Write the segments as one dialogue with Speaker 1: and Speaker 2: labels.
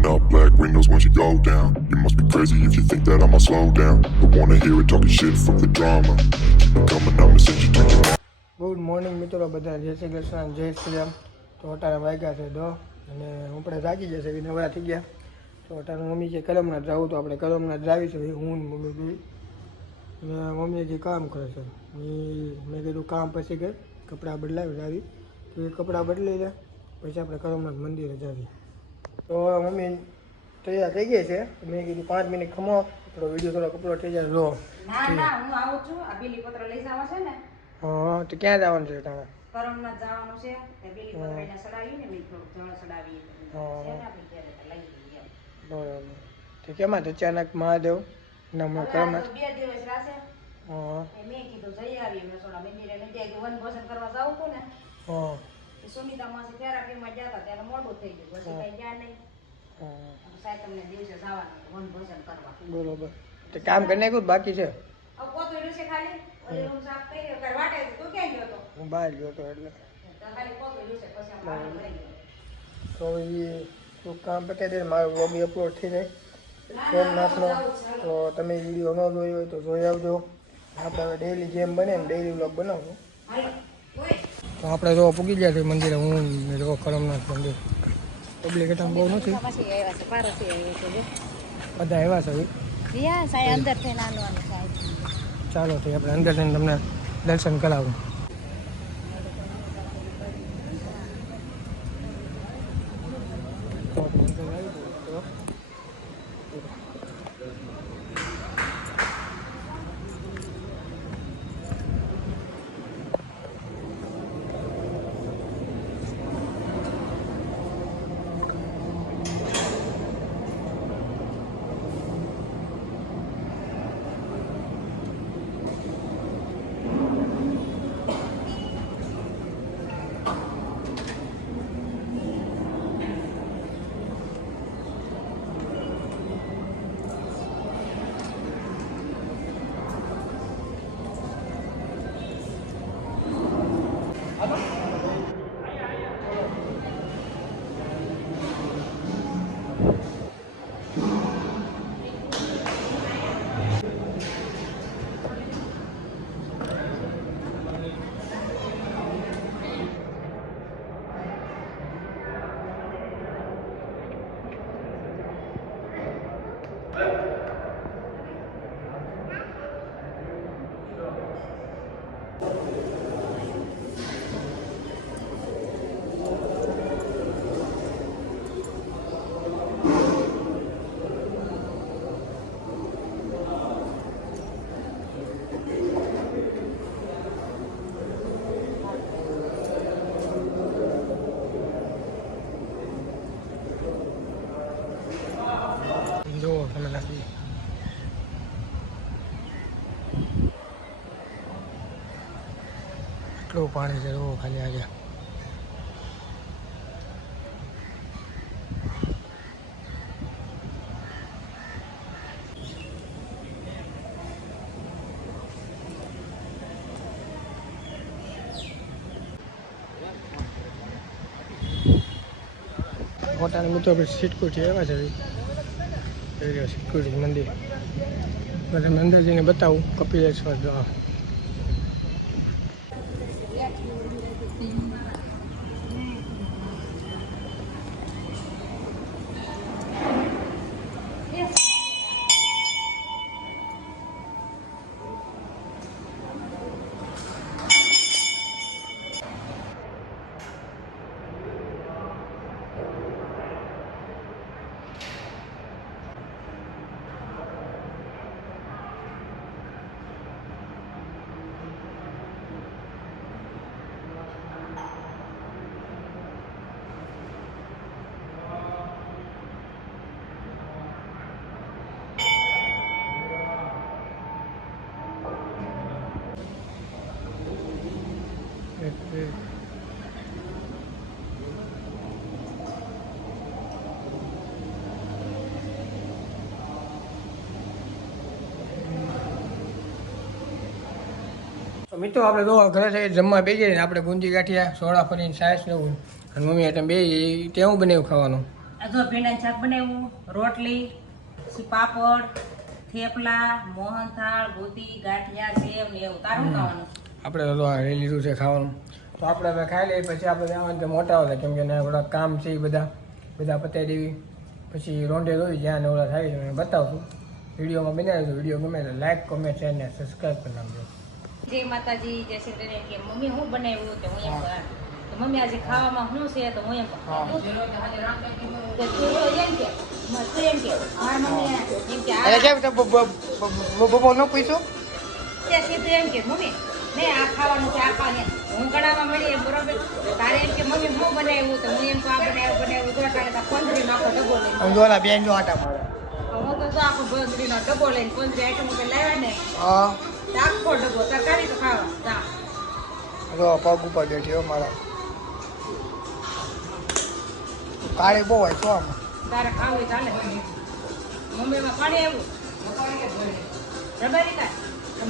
Speaker 1: Rolling up black windows once you go down. You must be crazy if you think that I'ma slow down. I wanna hear it talking shit, from the drama. Keep it coming, I'ma send you to your
Speaker 2: good morning મિત્રો બધા જય શ્રી કૃષ્ણ જય શ્રી રામ તો અટાણે વાગ્યા છે દો અને હું પણ જાગી જશે કે નવરા થઈ ગયા તો અટાણે મમ્મી છે કલમના જાવું તો આપણે કલમના જાવીશું હું મમ્મી બી મમ્મી જે કામ કરે છે મેં કીધું કામ પછી કે કપડાં બદલાવી જાવી તો એ કપડાં બદલી લે પછી આપણે કલમના મંદિરે જાવી તો મમ્મી તૈયાર થઈ ગઈ છે. મેં કીધું પાંચ મિનિટ ખમો થોડો વીડિયો થોડો કપડો થઈ જાય
Speaker 3: ના ના હું ને.
Speaker 2: તો ક્યાં જવાનું છે
Speaker 3: તમે? ને ને
Speaker 2: બરાબર. તો કેમાં અચાનક મહાદેવ? નમો
Speaker 3: હવે
Speaker 2: કર્મ
Speaker 3: આ બે દિવસ રાશે.
Speaker 2: હા.
Speaker 3: મેં કીધું જઈ આવીએ. મેં થોડા મંદિરે નહીં જાય વન ભોજન કરવા જાવું હતું ને.
Speaker 2: હા.
Speaker 3: એ સુનિતા માસી થેરાપીમાં ગયા હતા ત્યારે મોડું થઈ ગયું. પછી કઈ ગયા નહીં. સાહેબ તમને દિવસે જવાનું વન ભોજન કરવા.
Speaker 2: બરોબર. તો કામ કરી નાખ્યું બાકી છે?
Speaker 3: હવે રહ્યું છે ખાલી. રૂમ સાફ કરી વાટે તું ક્યાં ગયો હતો
Speaker 2: હું બહાર ગયો હતો એટલે.
Speaker 3: તો
Speaker 2: એ તું કામ પતાવી દે મારો વ્લોગ અપલોડ થઈ જાય. ફોન નાખનો તો તમે વીડિયો ન જોયો હોય તો જોઈ આવજો. આપણે ડેઈલી જેમ બને ને ડેઈલી વ્લોગ
Speaker 3: ઓય
Speaker 2: તો આપણે જો પૂગી ગયા છે મંદિરે, હું ને જો કરમનાથ મંદિર. પબ્લિક એટલા બહુ નથી.
Speaker 3: પછી આવ્યા છે પારસી આવ્યું છે જો
Speaker 2: બધા આવ્યા છે. હવે.
Speaker 3: રિયા સાહેબ અંદર થઈને આનવાનું સાહેબ
Speaker 2: ચાલો તો આપણે અંદર જઈને તમને દર્શન કરાવું. તો તમે નાખી કેટલું પાણી છે જુઓ ખાલી આજે પોતાના મિત્રો પછી છે એવા છે સિટકુટી મંદિર. બધા મંદિર જઈને બતાવું કપિલેશ્વર જો તો મિત્રો આપણે તો ઘરે છે જમવા બેસી જઈને આપણે ગુંજી ગાંઠિયા સોડા ફરીને સાસ લેવું. અને મમ્મી એટલે બે તેવું બનાવ્યું ખાવાનું?
Speaker 3: આ જો ભીંડાનું શાક બનાવ્યું રોટલી પછી પાપડ થેપલા મોહનથાળ ગોતી ગાંઠિયા સેવ ને એવું. તારું ખાવાનું?
Speaker 2: આપણે તો લઈ લીધું છે ખાવાનું. તો આપણે હવે ખાઈ લઈએ પછી આપણે છે મોટા હોય કેમ કે થોડા કામ છે એ બધા. બધા પતાવી દેવી. પછી રોંઢે રોઈ જ્યાં નવરા થાય છે હું બતાવશું વિડીયોમાં બનાવીશું વીડિયો ગમે તો લાઇક કોમેન્ટ શેર ને સબસ્ક્રાઈબ કરી નાખજો.
Speaker 3: જય માતાજી જય શ્રી કૃષ્ણ કે મમ્મી હું બનાવ્યું તો હું એમ તો મમ્મી આજે ખાવામાં શું છે? તો હું એમ તો તું એમ કે તું એમ કે મમ્મી એમ કે
Speaker 2: એટલે
Speaker 3: આ
Speaker 2: કેમ છે બબો ન પૂછ્યું
Speaker 3: તે સીધું એમ કે મમ્મી નહીં આ ખાવાનું છે આ ખાવાનું. હું ગળામાં મળી એમ બરોબર તારે એમ કે મમ્મી હું બનાવ્યું તો હું એમ આ બનાવ્યું બનાવ્યું. તો તારે પંદરી નાખો
Speaker 2: આમ બેન નો આટા મળે
Speaker 3: હું તો આખો આખો પંદરીનો ડબ્બો લઈને પંદરી આઈટમ કે લાવ્યા ને
Speaker 2: હા.
Speaker 3: આખો ડબ્બો તરકારી તો ખાવા જા.
Speaker 2: પગ ઉપર બેઠી હો મારા. કાળી બહુ હોય શું આમાં.
Speaker 3: તારે ખાવું ચાલે મુંબઈમાં પાણી આવ્યું.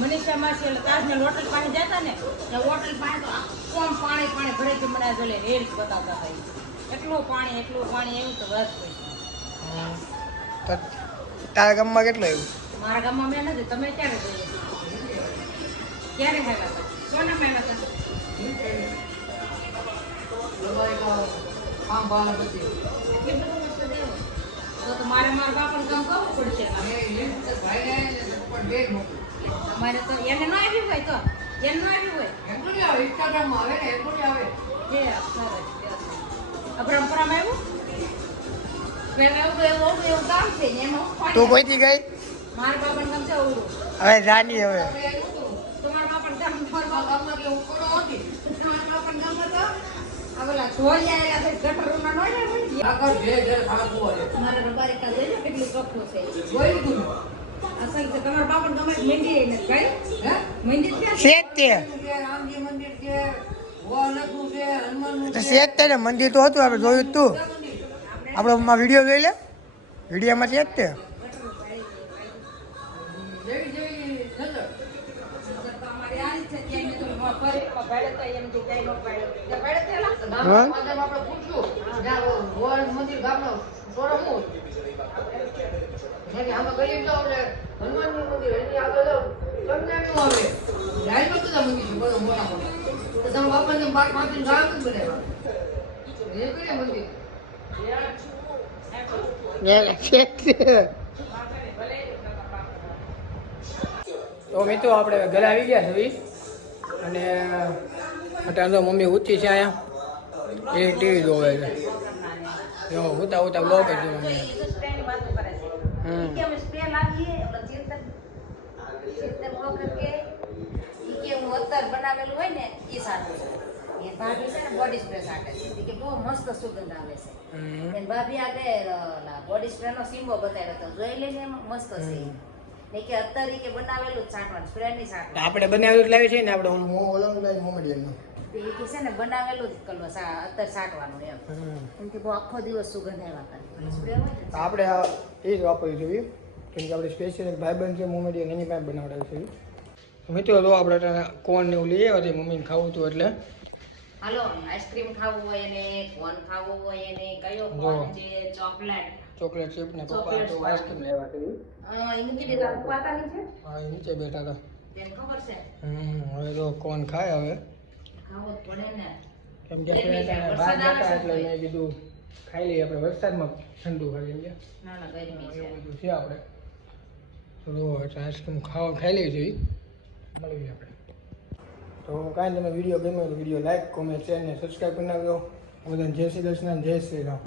Speaker 3: મનીષા માસી એટલે તાજને હોટલ પાસે જતા ને હોટલ પાસે તો આખું પાણી પાણી ભરે છે મને જોલે રીલ્સ બતાવતા હતા એટલું પાણી એટલું પાણી એવું તો બસ કોઈ
Speaker 2: તારા ગામમાં કેટલું આવ્યું?
Speaker 3: મારા ગામમાં મેં નથી તમે ક્યારે જોઈએ ક્યારે આવ્યા હતા? સોનામાં આવ્યા હતા? એટલી બધું મસ્ત દેવું. તો તો મારે બાપાને કામ કરવું પડશે તમારે તો એને ન આવ્યું હોય તો? એને ન આવ્યું હોય? જે સરસ, સરસ. આ પરંપરામાં આવ્યું પહેલા એવું એવું એવું એવું કામ છે ને એમાં હું પાણી
Speaker 2: તું કોઈથી ગઈ? હવે જાની હવે.
Speaker 3: તમારા કામ તમારા બાપાને કામ હતો આ પેલા ધોઈ આયેલા છે ગટરોના નો આવ્યા હોય મારા રબારી કા જોઈ લો કેટલું ચોખ્ખું છે અસલ છે તમારા બાપાને ગમે તે
Speaker 2: મંદિર તો હતું, આપણે જોયું હતું આપણે વીડિયો જોઈ લે. વિડીયોમાં છે જ તે
Speaker 3: તો
Speaker 2: મિત્રો આપણે ઘરે આવી ગયા છે અને અત્યારે તો મમ્મી ઉઠી છે અહીંયા એ ટીવી જોવે છે જો ઉતા ઉતા બ્લોગ જ
Speaker 3: અત્તર બનાવેલું હોય ને, એ સાટું છું. એ ભાભી છે ને બોડી સ્પ્રે સાટે છે. કે બહુ મસ્ત સુગંધ આવે છે. ભાભી આગળ બોડી સ્પ્રે નો સિમ્બો બતાવ્યો તો જોઈ લઈને એમાં મસ્ત છે કે અત્તર કે બનાવેલું જ સાટવાનું સ્પ્રે
Speaker 2: આપણે બનાવેલું લાવી છે ને આપણે ઓલું ઓલું લાવી મોમેડિયનનું
Speaker 3: તો કે છે ને બનાવેલું જ કરવું અત્તર સાટવાનું એમ. કેમ કે બહુ આખો દિવસ સુગંધ આવ્યા કરે.
Speaker 2: આપણે એ જ કેમ કે આપણે સ્પેશિયલ એક ભાઈબંધ છે મોમેડિયન એની પાસે બનાવડાવ્યું છે. તો મિત્રો તો આપણે કોણ ને એવું લઈ આવ્યા છે મમ્મીને ખાવું હતું એટલે.
Speaker 3: હાલો આઈસ્ક્રીમ ખાવું હોય એને કોન ખાવું હોય એને કયો કોન છે ચોકલેટ
Speaker 2: ચોકલેટ ચીપ ને પપ્પા તો આઈસ્ક્રીમ લેવા છે હા
Speaker 3: અ, ઈ પપ્પા છે
Speaker 2: હા એ નીચે બેઠા હતા.
Speaker 3: તેને ખબર છે?
Speaker 2: હમ હવે તો કોણ ખાય હવે?
Speaker 3: ખાવો પડે ને.
Speaker 2: કેમ કે આપણે બહાર જતા એટલે મેં કીધું ખાઈ લઈએ આપણે વરસાદમાં ઠંડુ ખાઈ લઈએ
Speaker 3: ના ના ગરમી છે.
Speaker 2: એવું બધું છે આપણે. તો આઈસ્ક્રીમ ખાવા ખાઈ લઈએ છીએ મળીએ આપણે. તો કાંઈ તમે વીડિયો ગમ્યો તો વીડિયો લાઈક કોમેન્ટ શેર ને સબસ્ક્રાઈબ કરી નાખજો. બધાને જય શ્રી કૃષ્ણ જય શ્રી રામ.